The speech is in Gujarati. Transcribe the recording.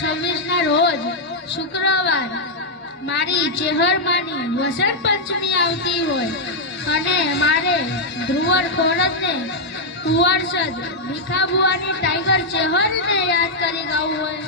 26ના રોજ શુક્રવાર મારી ચેહરમાંની વસંત પંચમી આવતી હોય અને મારે ધ્રુવર ખોડતને કુંવરસદ ભીખાબુઆની ટાઈગર ચેહરને યાદ કરી ગાવું હોય